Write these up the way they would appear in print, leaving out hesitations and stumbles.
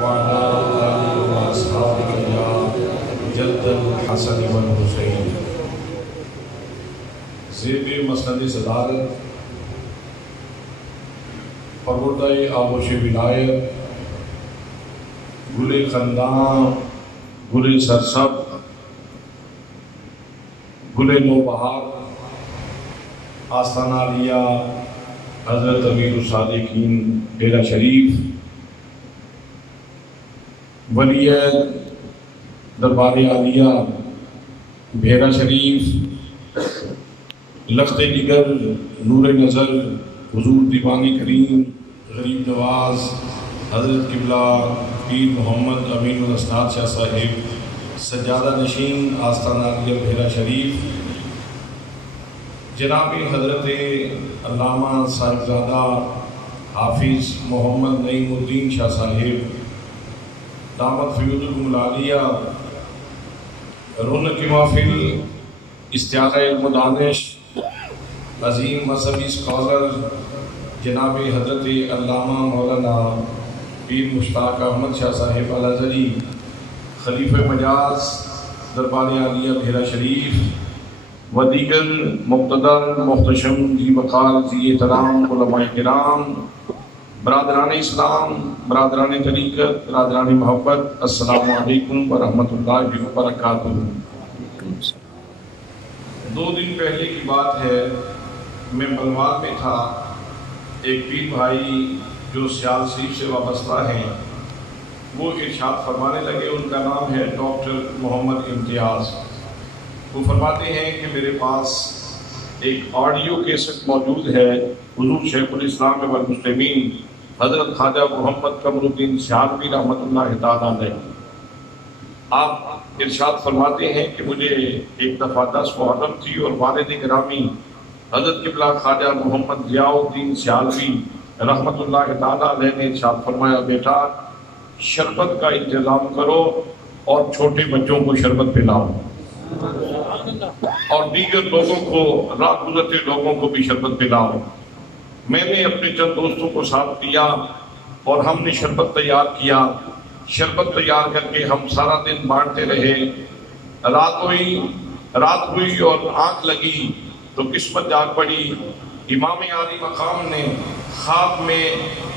وعلى آله وأصحابه يا جد الحسن والحسين. زیب مسند صدارت، پروردہ آغوش ولایت، گل خنداں، گل سرسب، گل نوبہار، آستانہ عالیہ حضرت امیر الصادقین ڈیرہ شریف، ولی دربار عالیہ بھیرا شریف، لخت جگر، نور نظر، حضور دیوانی کریم، غریب نواز حضرت قبلہ پیر محمد امین الاسناد شاہ صاحب، سجادہ نشین آستانہ عالیہ بھیرا شریف، جناب حضرت علامہ صاحبزادہ حافظ محمد نعیم الدین شاہ صاحب، دامت فیوضکم العالیہ، رونق محفل، اشتیاق علم و دانش، عظیم مذہبی اسکالر جناب حضرت علامہ مولانا پیر مشتاق احمد شاہ صاحب الازہری، خلیفہ مجاز دربار عالیہ بھیرا شریف و دیگر مقتدر محتشم ذی وقار ذی احترام علماء کرام، برادران اسلام، برادران طریقت، برادران محبت، السلام علیکم ورحمۃ اللہ وبرکاتہ. 2 دن پہلے کی بات ہے، میں بلوال میں تھا. ایک پیر بھائی جو سیال شریف سے وابستہ ہیں وہ ارشاد فرمانے لگے. ان کا نام ہے ڈاکٹر محمد امتیاز. وہ فرماتے ہیں کہ میرے پاس ایک آڈیو کیسٹ موجود ہے حضور شیخ الاسلام والمسلمین حضرت خواجہ محمد قمر الدین سیالوی رحمۃ اللہ تعالیٰ علیہ. آپ ارشاد فرماتے ہیں کہ مجھے ایک دفعہ 10 محرم تھی اور والد گرامی حضرت قبلہ خواجہ محمد ضیاء الدین سیالوی رحمۃ اللہ تعالیٰ علیہ نے ارشاد فرمایا، بیٹا شربت کا انتظام کرو اور چھوٹے بچوں کو شربت پلاؤ اور دیگر لوگوں کو، راہ گزرتے لوگوں کو بھی شربت پلاؤ. میں نے اپنے چند دوستوں کو ساتھ کیا اور ہم نے شربت تیار کیا. شربت تیار کر کے ہم سارا دن بانٹتے رہے. رات ہوئی اور آنکھ لگی تو قسمت جاگ پڑی. امام عالی مقام نے خواب میں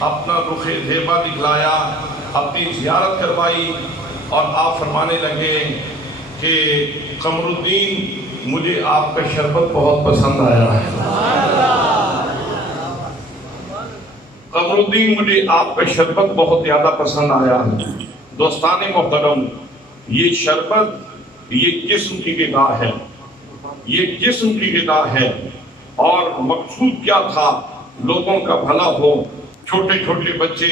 اپنا رخ زیبا دکھلایا، اپنی زیارت کروائی اور آپ فرمانے لگے کہ قمر الدین مجھے آپ کا شربت بہت پسند آیا ہے. قمر الدین مجھے آپ کا شربت بہت زیادہ پسند آیا ہے. دوستان محترم، یہ شربت یہ جسم کی غذا ہے، یہ جسم کی غذا ہے اور مقصود کیا تھا؟ لوگوں کا بھلا ہو. چھوٹے چھوٹے بچے،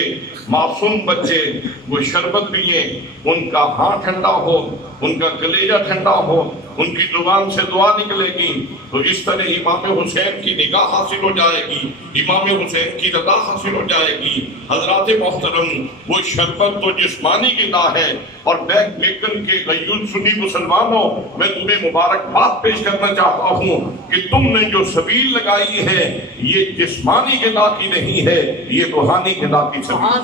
معصوم بچے وہ شربت پئیں، ان کا ہاں ٹھنڈا ہو، ان کا کلیجہ ٹھنڈا ہو، ان کی زبان سے دعا نکلے گی تو اس طرح امام حسین کی نگاہ حاصل ہو جائے گی، امام حسین کی رضا حاصل ہو جائے گی. حضرات محترم، وہ شربت تو جسمانی غذا ہے اور بیک بیکن کے غیور سنی مسلمانوں، میں تمہیں مبارکباد پیش کرنا چاہتا ہوں کہ تم نے جو سبیل لگائی ہے یہ جسمانی غذا کی نہیں ہے، یہ روحانی غذا کی سبیل.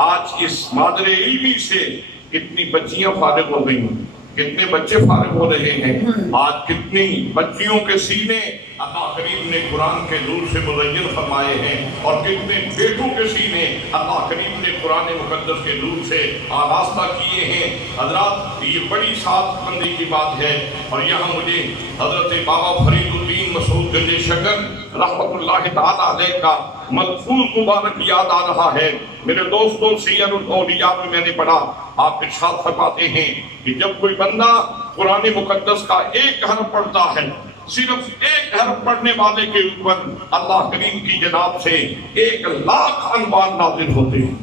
آج اس مادر علمی سے کتنی بچیاں فارغ ہو گئی، کتنے بچے فارغ ہو رہے ہیں. آج کتنی بچیوں کے سینے اللہ کریم نے قرآن کے نور سے مزین فرمائے ہیں اور کتنے بیٹوں کے سینے اللہ کریم نے قرآن مقدس کے نور سے آراستہ کیے ہیں. حضرات، یہ بڑی سعادت مندی کی بات ہے اور یہاں مجھے حضرت بابا فرید الدین مسعود گنج شکر رحمۃ اللہ تعالیٰ علیہ کا ملفوظ مبارک یاد آ رہا ہے. میرے دوستوں، سیر الاولیاء میں میں نے پڑھا، آپ ارشاد فرماتے ہیں کہ جب کوئی بندہ قرآن مقدس کا 1 حرف پڑھتا ہے، صرف 1 حرف پڑھنے والے کے اوپر اللہ کریم کی جناب سے 1,00,000 انوار نازل ہوتے ہیں.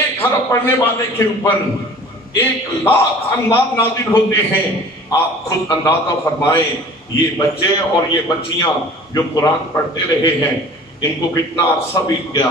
1 حرف پڑھنے والے کے اوپر 1,00,000 انوار نازل ہوتے ہیں. آپ خود اندازہ فرمائیں، یہ بچے اور یہ بچیاں جو قرآن پڑھتے رہے ہیں، ان کو کتنا عرصہ بیت گیا،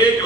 1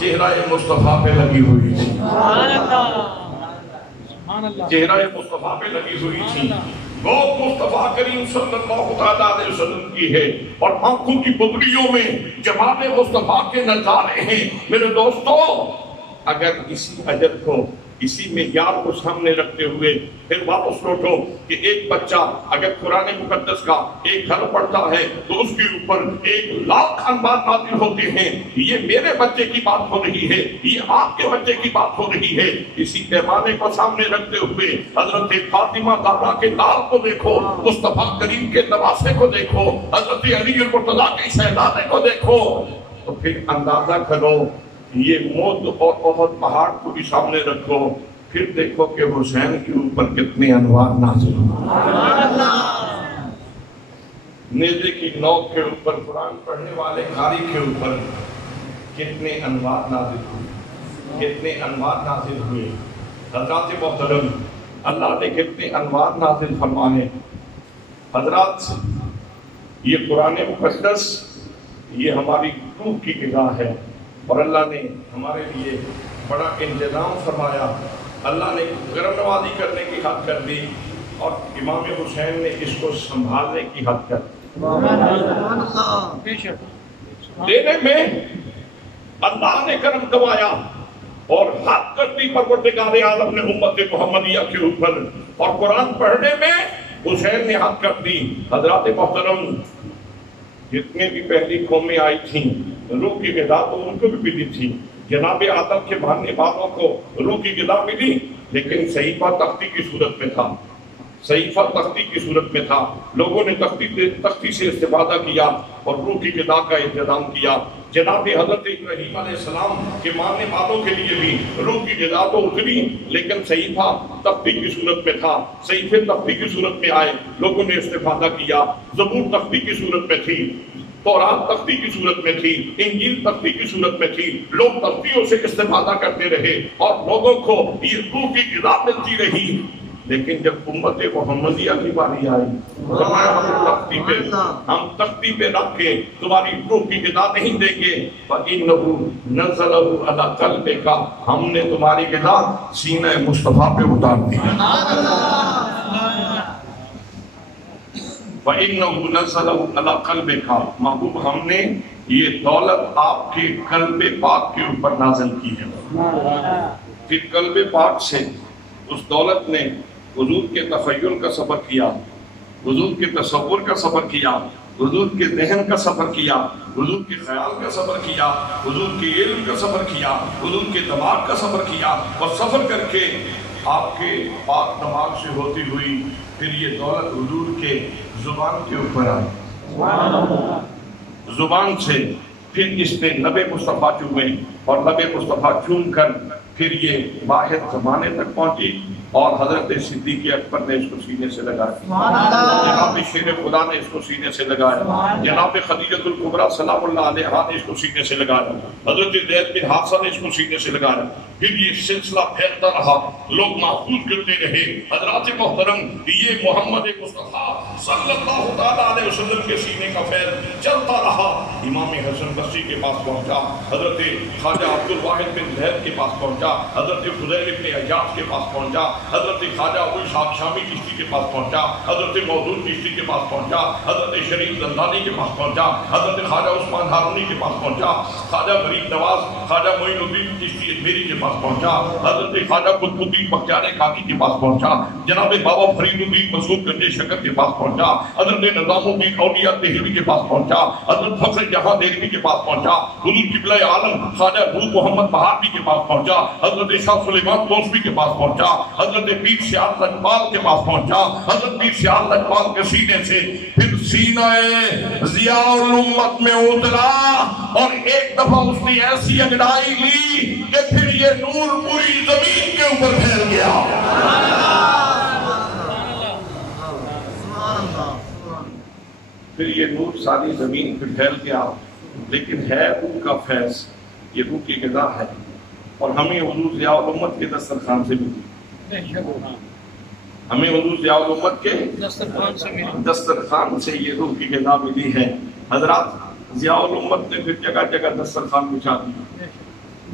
چہرہ مصطفیٰ پہ لگی ہوئی تھی، چہرہ مصطفیٰ پہ لگی ہوئی تھی، موت مصطفیٰ کریم صلی اللہ علیہ وسلم کی ہے، اور آنکھوں کی پتلیوں میں جمال مصطفیٰ کے نظارے ہیں۔ میرے دوستو، اگر اسی اجر کو، اسی معیار کو سامنے رکھتے ہوئے پھر واپس لوٹو کہ ایک بچہ اگر قرآن مقدس کا ایک گھر پڑھتا ہے تو اس کے اوپر 1,00,000 انوار نازل ہوتے ہیں، یہ میرے بچے کی بات ہو رہی ہے، یہ آپ کے بچے کی بات ہو رہی ہے۔ اسی پیمانے کو سامنے رکھتے ہوئے حضرت فاطمہ زہرا کے لال کو دیکھو، مصطفیٰ کریم کے نواسے کو دیکھو، حضرت علی المرتضیٰ کے شہزادے کو دیکھو، تو پھر اندازہ کرو، یہ موت اور احد پہاڑ کو بھی سامنے رکھو، پھر دیکھو کہ حسین کے اوپر کتنے انوار نازل ہوئے۔ نیزے کی نوک کے اوپر، قرآن پڑھنے والے قاری کے اوپر کتنے انوار نازل ہوئے، کتنے انوار نازل ہوئے۔ حضرات محترم، اللہ نے کتنے انوار نازل فرمانے۔ حضرات، یہ قرآن مقدس یہ ہماری روح کی غذا ہے، اور اللہ نے ہمارے لیے بڑا انتظام فرمایا۔ اللہ نے کرم نوازی کرنے کی حد کر دی، اور امام حسین نے اس کو سنبھالنے کی حد کر دی۔ دینے میں اللہ نے کرم کروایا اور حد کر دی پروردگار عالم نے امت محمدیہ کے اوپر، اور قرآن پڑھنے میں حسین نے حد کر دی۔ حضرات محترم، جتنے بھی پہلی قومیں آئی تھیں روح کی غذا تو ان کو بھی ملی تھی، جناب آدم کے ماننے والوں کو روح کی غذا ملی، لیکن صحیفہ تختی کی صورت میں تھا، صحیفہ تختی کی صورت میں تھا، لوگوں نے تختی سے استفادہ کیا اور روح کی غذا کا انتظام کیا۔ جناب حضرت ابراہیم علیہ السلام کے ماننے والوں کے لیے بھی روح کی غذا تو اتری، لیکن صحیفہ تختی کی صورت میں تھا، صحیفے تختی کی صورت میں آئے، لوگوں نے استفادہ کیا۔ زبور تختی کی صورت میں تھی، تورات تختی کی صورت میں تھی، انجیل تختی کی صورت میں تھی، لوگ تختیوں سے استفادہ کرتے رہے اور لوگوں کو یہ روح کی غذا ملتی رہی۔ لیکن جب امت محمدیہ کی باری آئی، ہم تختی پہ رکھ کے تمہاری روح کی غذا نہیں دیں گے، فَإِنَّهُ نَزَلَهُ عَلَىٰ قَلْبِكَ، ہم نے تمہاری غذا سینہ مصطفیٰ پہ اتار دی۔ وَإِنَّهُ نَزَلَهُ عَلَىٰ قَلْبِكَ، محبوب ہم نے یہ دولت آپ کے قلب پاک کے اوپر نازل کی ہے۔ پھر قلب پاک سے اس دولت نے حضور کے تخیل کا سفر کیا، حضور کے تصور کا سفر کیا، حضور کے ذہن کا سفر کیا، حضور کے خیال کا سفر کیا، حضور کے علم کا سفر کیا، حضور کے دماغ کا سفر کیا، اور سفر کر کے آپ کے پاک دماغ سے ہوتی ہوئی پھر یہ دولت حضور کے زبان کے اوپر آئی، زبان سے پھر اس پہ لب مصطفیٰ چومے، اور لب مصطفیٰ چوم کر پھر یہ واحد زمانے تک پہنچی، اور حضرت صدیق اکبر نے اس کو سینے سے لگایا، جناب شیر خدا نے اس کو سینے سے لگایا، جناب خدیجۃ الکبریٰ سلام اللہ علیہا نے اس کو سینے سے لگایا، حضرت زید بن حارثہ نے اس کو سینے سے لگایا۔ پھر یہ سلسلہ پھیلتا رہا، لوگ محفوظ کرتے رہے۔ حضرات محترم، یہ محمد مصطفیٰ صلی اللہ علیہ وسلم کے سینے کا فیض چلتا رہا، امام حسن بصری کے پاس پہنچا، حضرت خواجہ عبد الواحد بن زید کے پاس پہنچا، حضرت فضیل بن عیاض کے پاس پہنچا، حضرت خواجہ ابو اسحاق شامی چشتی کے پاس پہنچا، حضرت موجود چشتی کے پاس پہنچا، حضرت شریف زندانی کے پاس پہنچا، حضرت خواجہ عثمان ہارونی کے پاس پہنچا، خواجہ غریب نواز خواجہ معین الدین چشتی اجمیری کے پاس پہنچا، حضرت خواجہ قطب الدین بختیار کاکی کے پاس پہنچا، جناب بابا فرید الدین مسعود گنج شکر کے پاس پہنچا، حضرت نظام الدین اولیاء دہلوی کے پاس پہنچا، حضرت فخر جہاں دہلوی کے پاس پہنچا، حضور قبلہ عالم خواجہ نور محمد بہاروی کے پاس پہنچا، حضرت شاہ سلیمان توسوی کے پاس پہنچا، حضرت پیر سیال لجپال کے پاس پہنچا، حضرت پیر سیال لجپال کے سینے سے پھر سینہ ضیاء الامت میں اترا، اور ایک دفعہ اس نے ایسی انگڑائی لی کہ پھر یہ نور پوری زمین کے اوپر پھیل گیا۔ پھر یہ نور ساری زمین پہ پھیل گیا، لیکن ہے روح کا فیض، یہ روح کی غذا ہے، اور ہمیں حضور ضیاء الامت کے دسترخوان سے ملی، ہمیں حضور ضیاء الامت کے دسترخوان سے یہ روح کی غذا ملی ہے۔ حضرات، ضیاء الامت نے پھر جگہ جگہ دسترخوان بچھا دی،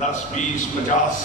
10, 20, 50,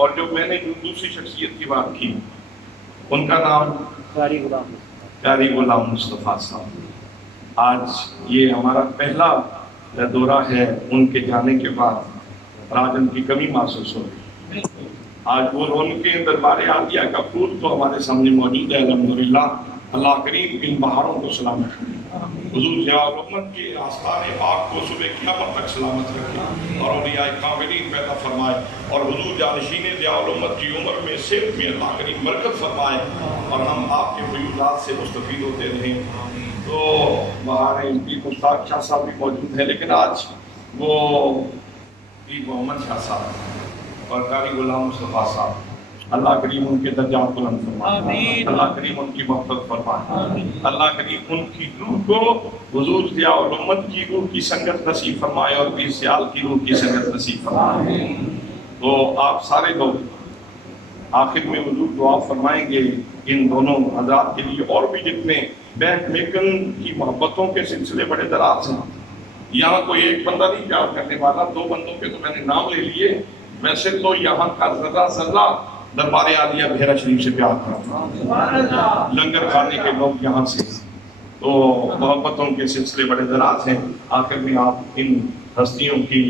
اور جو میں نے جو دوسری شخصیت کی بات کی ان کا نام قاری غلام مصطفیٰ صاحب. آج یہ ہمارا پہلا دورہ ہے ان کے جانے کے بعد، آج ان کی کمی محسوس ہو رہی. آج وہ ان کے دربار عالیہ کا پھول تو ہمارے سامنے موجود ہے الحمدللہ. اللہ کریم ان بہاروں کو سلامت رکھے، حضور ضیاء الامت کے آستان پاک کو صبح قیامت تک سلامت رکھے اور اولیاء کاملین پیدا فرمائے، اور حضور جانشین ضیاء الامت کی عمر میں صرف میں اللہ کریم برکت فرمائے اور ہم آپ کے فیوضات سے مستفید ہوتے رہیں. تو بہار ان کی مشتاق شاہ صاحب بھی موجود ہیں، لیکن آج وہ محمد شاہ صاحب اور قاری غلام مصطفیٰ صاحب، اللہ کریم ان کے درجات بلند فرمائے، اللہ کریم ان کی محبت فرمائے، اللہ کریم ان کی روح کو حضور ضیاء الامت کی روح کی سنگت نصیب فرمائے اور پیر سیال کی روح کی سنگت نصیب فرمائے. تو آپ سارے لوگ آخر میں حضور دعا فرمائیں گے ان دونوں حضرات کے لیے، اور بھی جتنے بینک میکن کی محبتوں کے سلسلے بڑے دراز ہیں. یہاں کوئی ایک بندہ نہیں پیار کرنے والا، 2 بندوں کے تو میں نے نام لے لیے. ویسے تو یہاں کا ذرہ ذرہ دربار عالیہ بحیرہ شریف سے پیار کرتا، لنگر کھانے کے لوگ یہاں سے، تو محبتوں کے سلسلے بڑے دراز ہیں. آخر میں آپ ان ہستیوں کی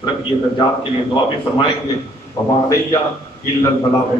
ترقی درجات کے لیے دعا بھی فرمائیں گے. وَمَا عَلَيَّ إِلَّا الْبَلَاغُ